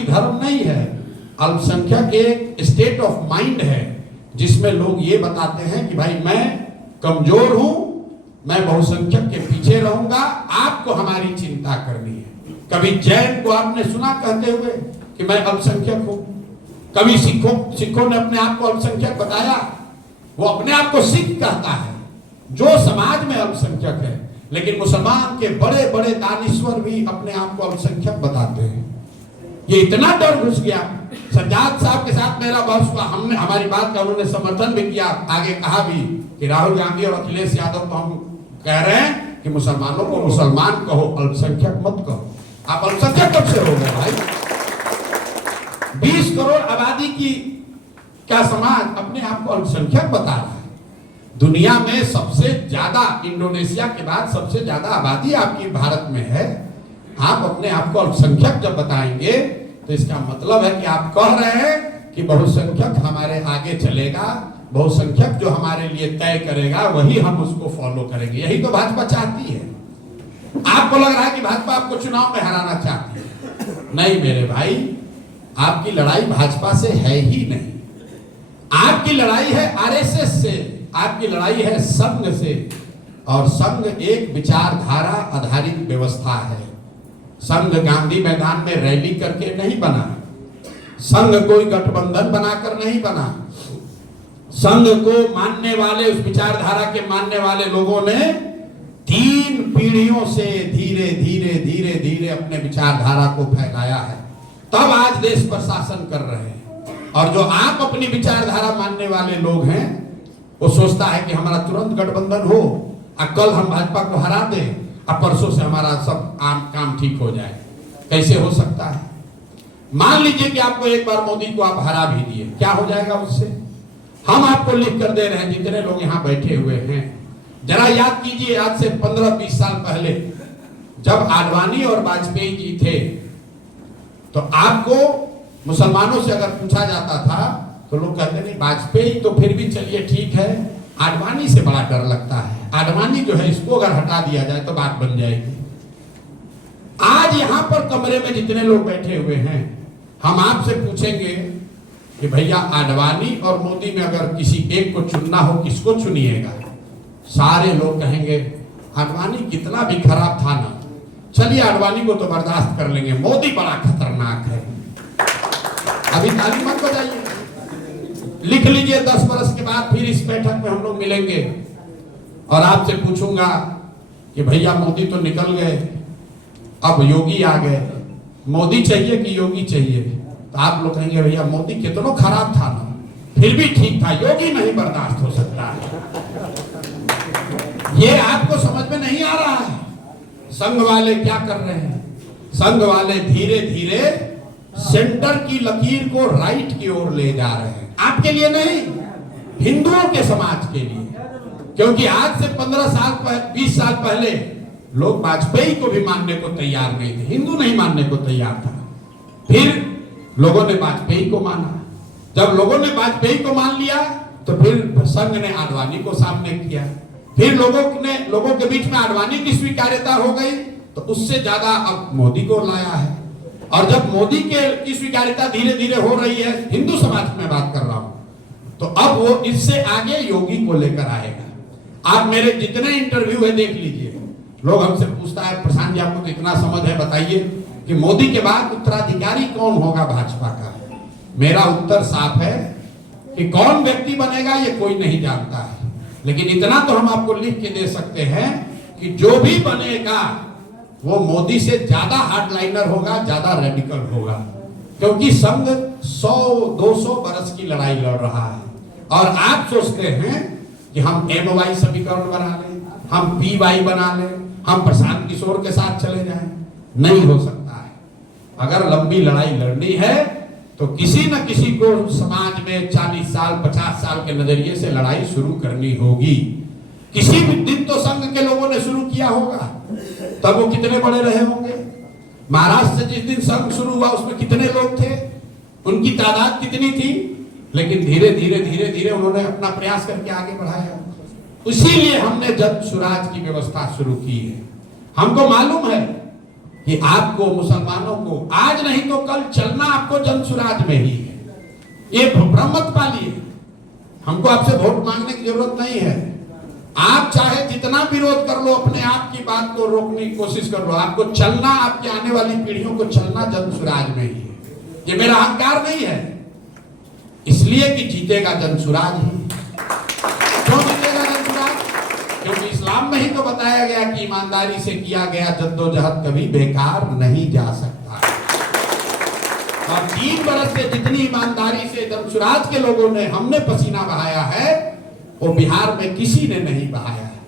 जाति धर्म नहीं है। अल्पसंख्यक एक स्टेट ऑफ माइंड है जिसमें लोग ये बताते हैं कि भाई मैं कमजोर हूं, मैं बहुसंख्यक के पीछे रहूंगा, आपको हमारी चिंता करनी है। कभी जैन को आपने सुना कहते हुए कि मैं अल्पसंख्यक हूं? कभी सिखों ने अपने आप को अल्पसंख्यक बताया? वो अपने आप को सिख कहता है जो समाज में अल्पसंख्यक है, लेकिन मुसलमान के बड़े बड़े दानिश्वर भी अपने आप को अल्पसंख्यक बताते हैं। ये इतना डर घुस गया। सज्जाद साहब के साथ मेरा बहस हुआ, हमने हमारी बात का उन्होंने समर्थन भी किया, आगे कहा भी कि राहुल गांधी और अखिलेश यादव को हम कह रहे हैं कि मुसलमानों को मुसलमान कहो, अल्पसंख्यक मत कहो। आप अल्पसंख्यक कब से हो गए भाई? 20 करोड़ आबादी की क्या समाज अपने आप को अल्पसंख्यक बता रहा है? दुनिया में सबसे ज्यादा, इंडोनेशिया के बाद सबसे ज्यादा आबादी आपकी भारत में है। आप अपने आप को अल्पसंख्यक जब बताएंगे तो इसका मतलब है कि आप कह रहे हैं कि बहुसंख्यक हमारे आगे चलेगा, बहुसंख्यक जो हमारे लिए तय करेगा वही हम उसको फॉलो करेंगे। यही तो भाजपा चाहती है। आपको लग रहा है कि भाजपा आपको चुनाव में हराना चाहती है। नहीं मेरे भाई, आपकी लड़ाई भाजपा से है ही नहीं। आपकी लड़ाई है आरएसएस से, आपकी लड़ाई है संघ से। और संघ एक विचारधारा आधारित व्यवस्था है। संघ गांधी मैदान में रैली करके नहीं बना, संघ कोई गठबंधन बनाकर नहीं बना। संघ को मानने वाले, उस विचारधारा के मानने वाले लोगों ने 3 पीढ़ियों से धीरे धीरे धीरे धीरे अपने विचारधारा को फैलाया है, तब आज देश पर शासन कर रहे हैं। और जो आप अपनी विचारधारा मानने वाले लोग हैं, वो सोचता है कि हमारा तुरंत गठबंधन हो और कल हम भाजपा को हरा दें और परसों से हमारा सब काम ठीक हो जाए। कैसे हो सकता है? मान लीजिए कि आपको एक बार मोदी को आप हरा भी दिए, क्या हो जाएगा उससे? हम आपको लिख कर दे रहे हैं, जितने लोग यहाँ बैठे हुए हैं, जरा याद कीजिए आज से 15-20 साल पहले जब आडवाणी और वाजपेयी जी थे, तो आपको मुसलमानों से अगर पूछा जाता था तो लोग कहते नहीं, वाजपेयी तो फिर भी चलिए ठीक है, आडवाणी से बड़ा डर लगता है। आडवाणी जो है इसको अगर हटा दिया जाए तो बात बन जाएगी। आज यहाँ पर कमरे में जितने लोग बैठे हुए हैं, हम आपसे पूछेंगे कि भैया आडवाणी और मोदी में अगर किसी एक को चुनना हो, किसको चुनिएगा? सारे लोग कहेंगे आडवाणी कितना भी खराब था ना, चलिए आडवाणी को तो बर्दाश्त कर लेंगे, मोदी बड़ा खतरनाक है। अभी ताली मत बजाइए, लिख लीजिए 10 वर्ष के बाद फिर इस बैठक में हम लोग मिलेंगे और आपसे पूछूंगा कि भैया मोदी तो निकल गए, अब योगी आ गए, मोदी चाहिए कि योगी चाहिए? तो आप लोग कहेंगे भैया मोदी कितना खराब था ना, फिर भी ठीक था, योगी नहीं बर्दाश्त हो सकता है। ये आपको समझ में नहीं आ रहा है। संघ वाले क्या कर रहे हैं? संघ वाले धीरे धीरे सेंटर की लकीर को राइट की ओर ले जा रहे हैं। आपके लिए नहीं, हिंदुओं के समाज के लिए। क्योंकि आज से 15 साल 20 साल पहले लोग वाजपेयी को भी मानने को तैयार नहीं थे, हिंदू नहीं मानने को तैयार था। फिर लोगों ने वाजपेयी को माना। जब लोगों ने वाजपेयी को मान लिया तो फिर संघ ने आडवाणी को सामने किया। फिर लोगों के बीच में आडवाणी की स्वीकार्यता हो गई तो उससे ज्यादा अब मोदी को लाया है। और जब मोदी की स्वीकार्यता धीरे धीरे हो रही है, हिंदू समाज में बात कर रहा हूं, तो अब वो इससे आगे योगी को लेकर आएगा। आप मेरे जितने इंटरव्यू है देख लीजिए, लोग हमसे पूछता है प्रशांत जी आपको तो इतना समझ है, बताइए कि मोदी के बाद उत्तराधिकारी कौन होगा भाजपा का? मेरा उत्तर साफ है कि कौन व्यक्ति बनेगा ये कोई नहीं जानता है, लेकिन इतना तो हम आपको लिख के दे सकते हैं कि जो भी बनेगा वो मोदी से ज्यादा हार्डलाइनर होगा, ज्यादा रेडिकल होगा। क्योंकि संघ 100-200 बरस की लड़ाई लड़ रहा है और आप सोचते हैं कि हम MY समीकरण बना लें, हम PY बना लें, हम प्रशांत किशोर के साथ चले जाएं। नहीं हो सकता है। अगर लंबी लड़ाई लड़नी है तो किसी न किसी को समाज में 40 साल 50 साल के नजरिए से लड़ाई शुरू करनी होगी। किसी भी दिन तो संघ के लोगों ने शुरू किया होगा, तब वो कितने बड़े रहे होंगे। महाराष्ट्र से जिस दिन संघ शुरू हुआ उसमें कितने लोग थे, उनकी तादाद कितनी थी, लेकिन धीरे धीरे धीरे धीरे उन्होंने अपना प्रयास करके आगे बढ़ाया। इसीलिए हमने जन सुराज की व्यवस्था शुरू की है। हमको मालूम है कि आपको मुसलमानों को आज नहीं तो कल चलना आपको जनसुराज में ही है। ये भ्रम मत पालिए। हमको आपसे वोट मांगने की जरूरत नहीं है। आप चाहे जितना विरोध कर लो, अपने आप की बात को रोकने की कोशिश कर लो, आपको चलना, आपकी आने वाली पीढ़ियों को चलना जनसुराज में ही है। ये मेरा अहंकार नहीं है, इसलिए कि जीतेगा जनसुराज ही। क्यों जीतेगा जनसुराज? क्योंकि इस्लाम में ही तो बताया गया कि ईमानदारी से किया गया जद्दोजहद कभी बेकार नहीं जा सकता। और 3 बरस से जितनी ईमानदारी से जनसुराज के लोगों ने, हमने पसीना बहाया है, वो बिहार में किसी ने नहीं बहाया है।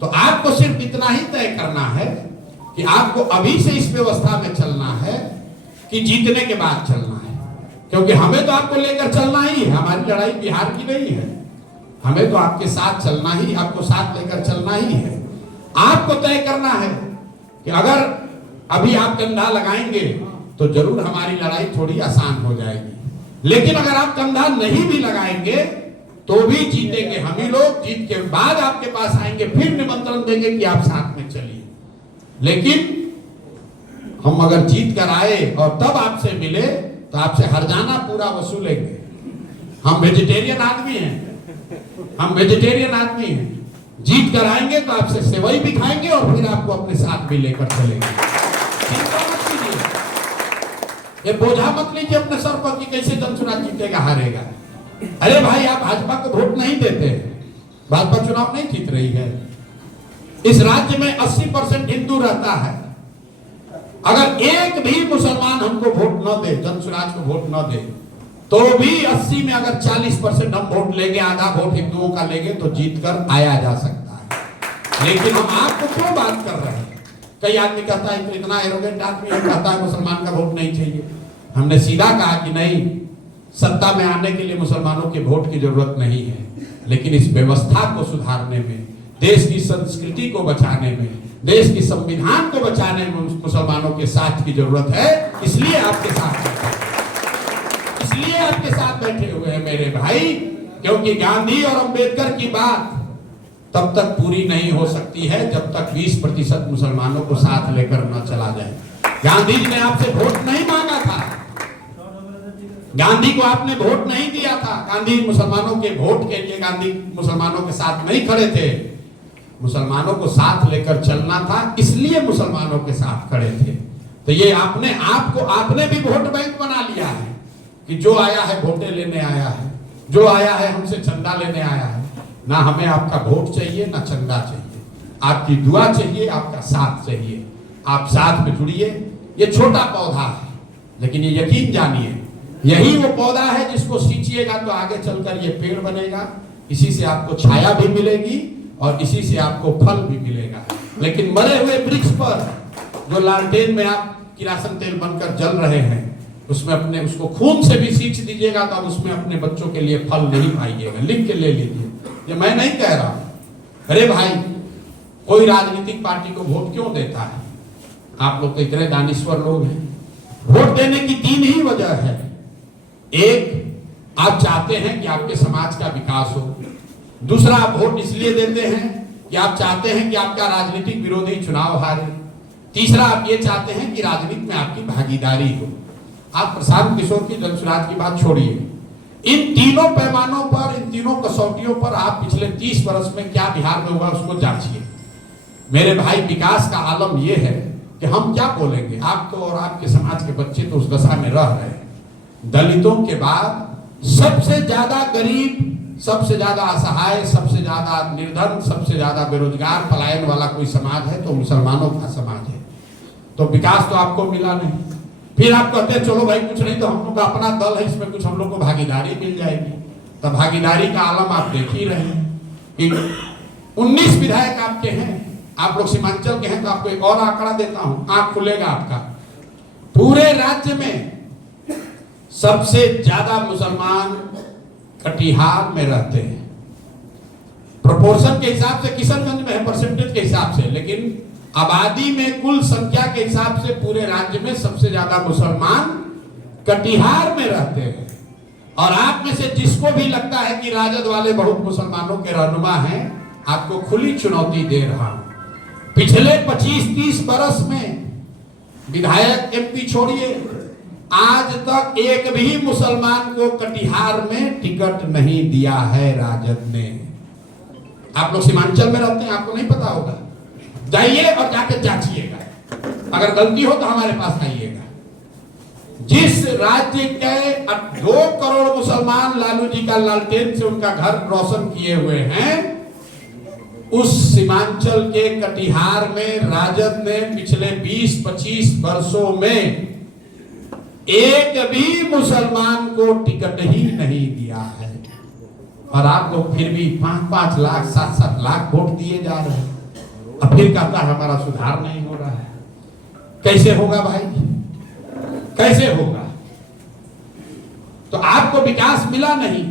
तो आपको सिर्फ इतना ही तय करना है कि आपको अभी से इस व्यवस्था में चलना है कि जीतने के बाद चलना है। क्योंकि हमें तो आपको लेकर चलना ही है, हमारी लड़ाई बिहार की नहीं है। हमें तो आपके साथ चलना ही, आपको साथ लेकर चलना ही है। आपको तय करना है कि अगर अभी आप कंधा लगाएंगे तो जरूर हमारी लड़ाई थोड़ी आसान हो जाएगी, लेकिन अगर आप कंधा नहीं भी लगाएंगे तो भी जीतेंगे हम ही लोग। जीत के बाद आपके पास आएंगे, फिर निमंत्रण देंगे कि आप साथ में चलिए। लेकिन हम अगर जीत कर आए और तब आपसे मिले तो आपसे हर्जाना पूरा वसूलेंगे। हम वेजिटेरियन आदमी हैं, हम वेजिटेरियन आदमी हैं। जीत कर आएंगे तो आपसे सेवई भी खाएंगे और फिर आपको अपने साथ भी लेकर चलेंगे। चिंता मत कीजिए, ये बोझा मत लीजिए अपने सर पर कि कैसे जनसुराज जीतेगा हारेगा। अरे भाई, आप भाजपा को वोट नहीं देते, भाजपा चुनाव नहीं जीत रही है। इस राज्य में 80% हिंदू रहता है। अगर एक भी मुसलमान हमको वोट न दे, जनसुराज को वोट न दे, तो भी 80 में अगर 40% हम वोट लेंगे, आधा वोट हिंदुओं का लेंगे, तो जीत कर आया जा सकता है। लेकिन हम आपको क्यों बात कर रहे हैं? कई आदमी कहता है, इतना एरोगेंट आदमी है, कहता है मुसलमान का वोट नहीं चाहिए। हमने सीधा कहा कि नहीं, सत्ता में आने के लिए मुसलमानों के वोट की जरूरत नहीं है, लेकिन इस व्यवस्था को सुधारने में, देश की संस्कृति को बचाने में, देश की संविधान को बचाने में मुसलमानों के साथ की जरूरत है। इसलिए आपके साथ बैठे हुए हैं मेरे भाई। क्योंकि गांधी और अंबेडकर की बात तब तक पूरी नहीं हो सकती है जब तक 20% मुसलमानों को साथ लेकर न चला जाए। गांधी जी ने आपसे वोट नहीं मांगा था, गांधी को आपने वोट नहीं दिया था। गांधी मुसलमानों के वोट के लिए गांधी मुसलमानों के साथ नहीं खड़े थे। मुसलमानों को साथ लेकर चलना था, इसलिए मुसलमानों के साथ खड़े थे। तो ये आपने भी वोट बैंक बना लिया है कि जो आया है वोटें लेने आया है, जो आया है हमसे चंदा लेने आया है। ना हमें आपका वोट चाहिए, ना चंदा चाहिए, आपकी दुआ चाहिए, आपका साथ चाहिए। आप साथ में जुड़िए। ये छोटा पौधा है, लेकिन ये यकीन जानिए, यही वो पौधा है जिसको सींचिएगा तो आगे चलकर ये पेड़ बनेगा। इसी से आपको छाया भी मिलेगी और इसी से आपको फल भी मिलेगा। लेकिन मरे हुए वृक्ष पर जो लालटेन में आप किरासन तेल बनकर जल रहे हैं, उसमें अपने उसको खून से भी सींच दीजिएगा तो आप उसमें अपने बच्चों के लिए फल नहीं पाइएगा। लिख के ले लीजिए, ये मैं नहीं कह रहा। अरे भाई, कोई राजनीतिक पार्टी को वोट क्यों देता है? आप लोग तो इतने दानिश्वर लोग हैं। वोट देने की 3 ही वजह है। एक, आप चाहते हैं कि आपके समाज का विकास हो। दूसरा, आप वोट इसलिए देते हैं कि आप चाहते हैं कि आपका राजनीतिक विरोधी चुनाव हारे। तीसरा, आप ये चाहते हैं कि राजनीति में आपकी भागीदारी हो। आप प्रशांत किशोर की जनसुराज की बात छोड़िए, इन तीनों पैमानों पर, इन तीनों कसौटियों पर आप पिछले 30 वर्ष में क्या बिहार में हुआ उसको जांचिए। मेरे भाई, विकास का आलम यह है कि हम क्या बोलेंगे। आप तो और आपके समाज के बच्चे तो उस दशा में रह रहे हैं। दलितों के बाद सबसे ज्यादा गरीब, सबसे ज्यादा असहाय, सबसे ज्यादा निर्धन, सबसे ज्यादा बेरोजगार, पलायन वाला कोई समाज है तो मुसलमानों का समाज है। तो विकास तो आपको मिला नहीं। फिर आप कहते हैं चलो भाई कुछ नहीं तो हम लोग का अपना दल है, इसमें कुछ हम लोग को भागीदारी मिल जाएगी। तो भागीदारी का आलम आप देख ही रहे हैं। 19 विधायक आपके हैं, आप लोग सीमांचल के हैं। तो आपको एक और आंकड़ा देता हूं, आंख खुलेगा आपका। पूरे राज्य में सबसे ज्यादा मुसलमान कटिहार में रहते हैं। प्रोपोर्शन के हिसाब से किशनगंज में है, परसेंटेज के हिसाब से, लेकिन आबादी में कुल संख्या के हिसाब से पूरे राज्य में सबसे ज्यादा मुसलमान कटिहार में रहते हैं। और आप में से जिसको भी लगता है कि राजद वाले बहुत मुसलमानों के रहनुमा हैं, आपको खुली चुनौती दे रहा हूं। पिछले 25-30 बरस में विधायक एमपी छोड़िए, आज तक एक भी मुसलमान को कटिहार में टिकट नहीं दिया है राजद ने। आप लोग सीमांचल में रहते हैं, आपको नहीं पता होगा, जाइए और जाकर जांचिएगा, अगर गलती हो तो हमारे पास आइएगा। जिस राज्य के 2 करोड़ मुसलमान लालू जी का लालटेन से उनका घर रोशन किए हुए हैं, उस सीमांचल के कटिहार में राजद ने पिछले 20-25 वर्षों में एक भी मुसलमान को टिकट ही नहीं दिया है। और आप लोग फिर भी 5-5 लाख 7-7 लाख वोट दिए जा रहे हैं, अब फिर कहता है हमारा सुधार नहीं हो रहा है। कैसे होगा भाई, कैसे होगा? तो आपको विकास मिला नहीं,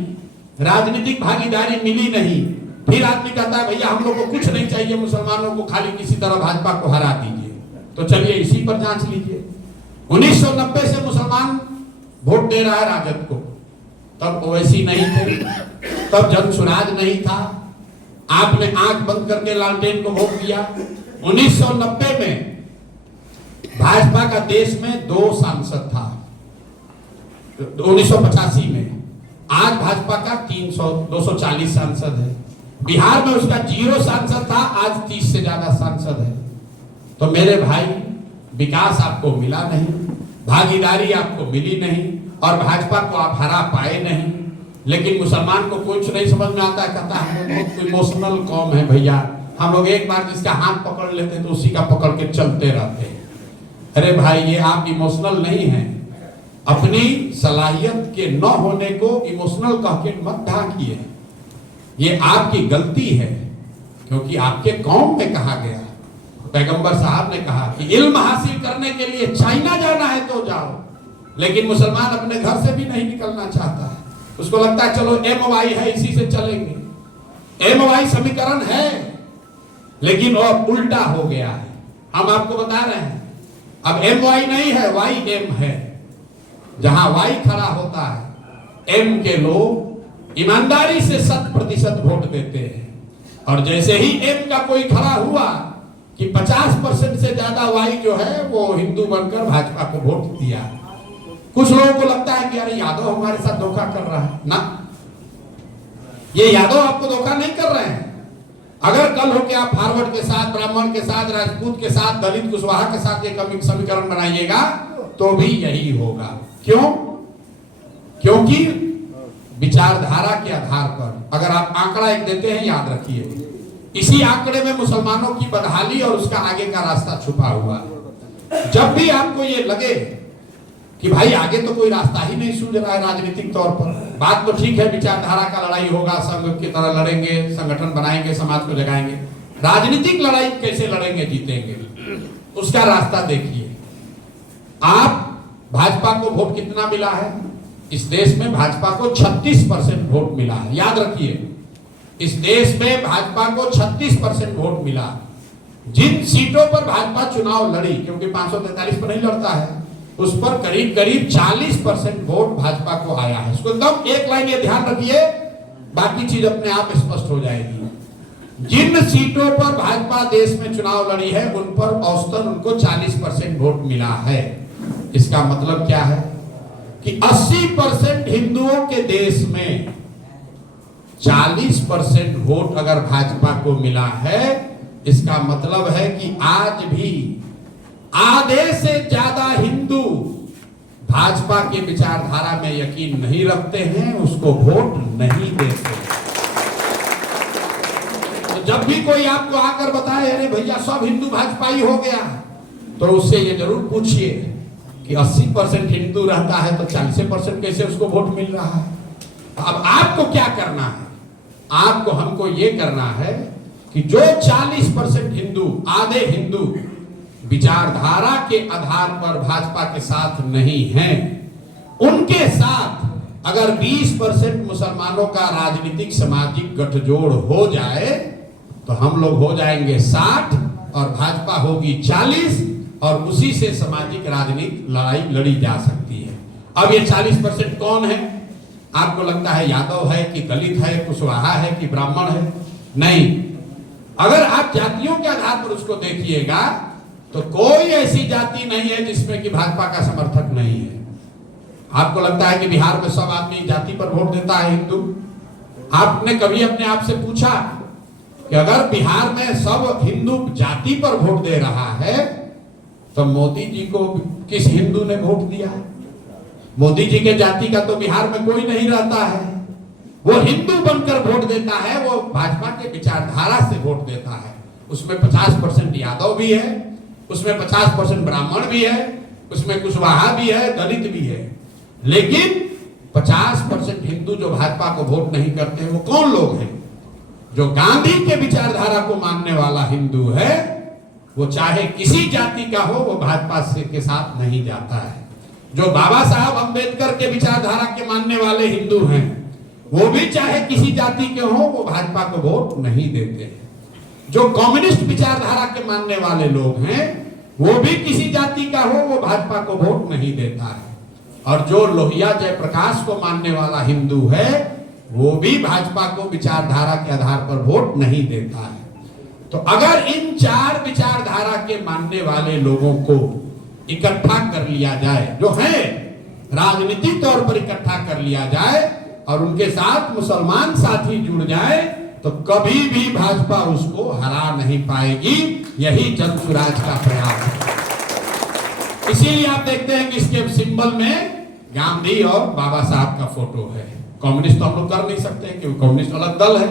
राजनीतिक भागीदारी मिली नहीं, फिर आदमी कहता है भैया हम लोग को कुछ नहीं चाहिए, मुसलमानों को खाली किसी तरह भाजपा को हरा दीजिए। तो चलिए इसी पर जांच लीजिए। 1990 से मुसलमान वोट दे रहा है राजद को, तब ओवैसी नहीं थे, तब जनसुराज नहीं था, आपने आंख बंद करके लालटेन को वोट दिया। 1990 में भाजपा का देश में 2 सांसद था, 1985 में, आज भाजपा का 240 सांसद है। बिहार में उसका 0 सांसद था, आज 30 से ज्यादा सांसद है। तो मेरे भाई, विकास आपको मिला नहीं, भागीदारी आपको मिली नहीं, और भाजपा को आप हरा पाए नहीं। लेकिन मुसलमान को कुछ नहीं समझ में आता है, कहता है हम लोग बहुत इमोशनल कौम है भैया, हम लोग एक बार जिसका हाथ पकड़ लेते तो उसी का पकड़ के चलते रहते हैं। अरे भाई, ये आप इमोशनल नहीं हैं, अपनी सलाहियत के न होने को इमोशनल कह के मत ढांकिए, ये आपकी गलती है। क्योंकि आपके कौम में कहा गया, पैगंबर साहब ने कहा कि इल्म हासिल करने के लिए चाइना जाना है तो जाओ, लेकिन मुसलमान अपने घर से भी नहीं निकलना चाहता है। उसको लगता है चलो MY है, इसी से चलेंगे। MY समीकरण है, लेकिन वो उल्टा हो गया है। हम आपको बता रहे हैं, अब MY नहीं है, YM है। जहां Y खड़ा होता है, M के लोग ईमानदारी से 100% वोट देते हैं, और जैसे ही M का कोई खड़ा हुआ कि 50% से ज्यादा Y जो है वो हिंदू बनकर भाजपा को वोट दिया। कुछ लोगों को लगता है कि अरे यादव हमारे साथ धोखा कर रहा है। ना, ये यादव आपको धोखा नहीं कर रहे हैं। अगर कल हो के आप फारवर्ड के साथ, ब्राह्मण के साथ, राजपूत के साथ, दलित कुशवाहा के साथ एक समीकरण बनाइएगा तो भी यही होगा। क्यों? क्योंकि विचारधारा के आधार पर अगर आप आंकड़ा एक देते हैं, याद रखिए, इसी आंकड़े में मुसलमानों की बदहाली और उसका आगे का रास्ता छुपा हुआ है। जब भी आपको ये लगे कि भाई आगे तो कोई रास्ता ही नहीं सूझ रहा है राजनीतिक तौर पर, बात तो ठीक है, विचारधारा का लड़ाई होगा, संघ की तरह लड़ेंगे, संगठन बनाएंगे, समाज को जगाएंगे। राजनीतिक लड़ाई कैसे लड़ेंगे, जीतेंगे, उसका रास्ता देखिए। आप भाजपा को वोट कितना मिला है? इस देश में भाजपा को 36% वोट मिला है। याद रखिए, इस देश में भाजपा को 36% वोट मिला। जिन सीटों पर भाजपा चुनाव लड़ी, क्योंकि 543 पर नहीं लड़ता है, उस पर करीब करीब 40% वोट भाजपा को आया है। इसको एकदम एक लाइन ये ध्यान रखिए, बाकी चीज अपने आप स्पष्ट हो जाएगी। जिन सीटों पर भाजपा देश में चुनाव लड़ी है, उन पर औसतन उनको 40% वोट मिला है। इसका मतलब क्या है कि 80% हिंदुओं के देश में 40% वोट अगर भाजपा को मिला है, इसका मतलब है कि आज भी आधे से ज्यादा हिंदू भाजपा के विचारधारा में यकीन नहीं रखते हैं, उसको वोट नहीं देते। तो जब भी कोई आपको आकर बताए अरे भैया सब हिंदू भाजपाई हो गया, तो उससे ये जरूर पूछिए कि 80% हिंदू रहता है तो 40% कैसे उसको वोट मिल रहा है। अब आपको क्या करना है? आपको हमको ये करना है कि जो 40% हिंदू, आधे हिंदू विचारधारा के आधार पर भाजपा के साथ नहीं हैं, उनके साथ अगर 20% मुसलमानों का राजनीतिक सामाजिक गठजोड़ हो जाए तो हम लोग हो जाएंगे 60 और भाजपा होगी 40, और उसी से सामाजिक राजनीतिक लड़ाई लड़ी जा सकती है। अब ये 40% कौन है? आपको लगता है यादव है कि दलित है, कुशवाहा है कि ब्राह्मण है? नहीं, अगर आप जातियों के आधार पर उसको देखिएगा तो कोई ऐसी जाति नहीं है जिसमें कि भाजपा का समर्थक नहीं है। आपको लगता है कि बिहार में सब आदमी जाति पर वोट देता है, हिंदू? आपने कभी अपने आप से पूछा कि अगर बिहार में सब हिंदू जाति पर वोट दे रहा है तो मोदी जी को किस हिंदू ने वोट दिया है? मोदी जी के जाति का तो बिहार में कोई नहीं रहता है। वो हिंदू बनकर वोट देता है, वो भाजपा के विचारधारा से वोट देता है। उसमें 50% यादव भी है, उसमें 50% ब्राह्मण भी है, उसमें कुशवाहा भी है, दलित भी है। लेकिन 50% हिंदू जो भाजपा को वोट नहीं करते हैं वो कौन लोग हैं? जो गांधी के विचारधारा को मानने वाला हिंदू है, वो चाहे किसी जाति का हो वो भाजपा से के साथ नहीं जाता है। जो बाबा साहब अंबेडकर के विचारधारा के मानने वाले हिंदू हैं, वो भी चाहे किसी जाति के हो वो भाजपा को वोट नहीं देते हैं। जो कम्युनिस्ट विचारधारा के मानने वाले लोग हैं, वो भी किसी जाति का हो वो भाजपा को वोट नहीं देता है। और जो लोहिया जयप्रकाश को मानने वाला हिंदू है, वो भी भाजपा को विचारधारा के आधार पर वोट नहीं देता है। तो अगर इन चार विचारधारा के मानने वाले लोगों को इकट्ठा कर लिया जाए, जो है राजनीतिक तौर पर इकट्ठा कर लिया जाए और उनके साथ मुसलमान साथी जुड़ जाए, तो कभी भी भाजपा उसको हरा नहीं पाएगी। यही जन सुराज का प्रयास है। इसीलिए आप देखते हैं कि इसके सिंबल में गांधी और बाबा साहब का फोटो है। कम्युनिस्ट तो हम लोग कर नहीं सकते क्योंकि कम्युनिस्ट अलग दल है।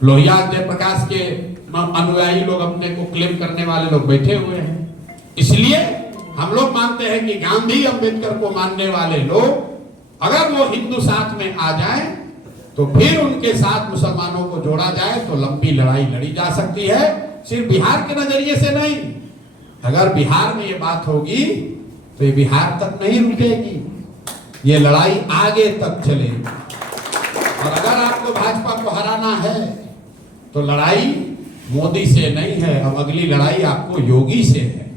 लोहिया जयप्रकाश के अनुयायी लोग अपने को क्लेम करने वाले लोग बैठे हुए हैं। इसलिए हम लोग मानते हैं कि गांधी अंबेडकर को मानने वाले लोग अगर वो हिंदू साथ में आ जाएं, तो फिर उनके साथ मुसलमानों को जोड़ा जाए तो लंबी लड़ाई लड़ी जा सकती है। सिर्फ बिहार के नजरिए से नहीं, अगर बिहार में ये बात होगी तो ये बिहार तक नहीं रुकेगी, ये लड़ाई आगे तक चलेगी। और अगर आपको भाजपा को हराना है तो लड़ाई मोदी से नहीं है, अब अगली लड़ाई आपको योगी से है।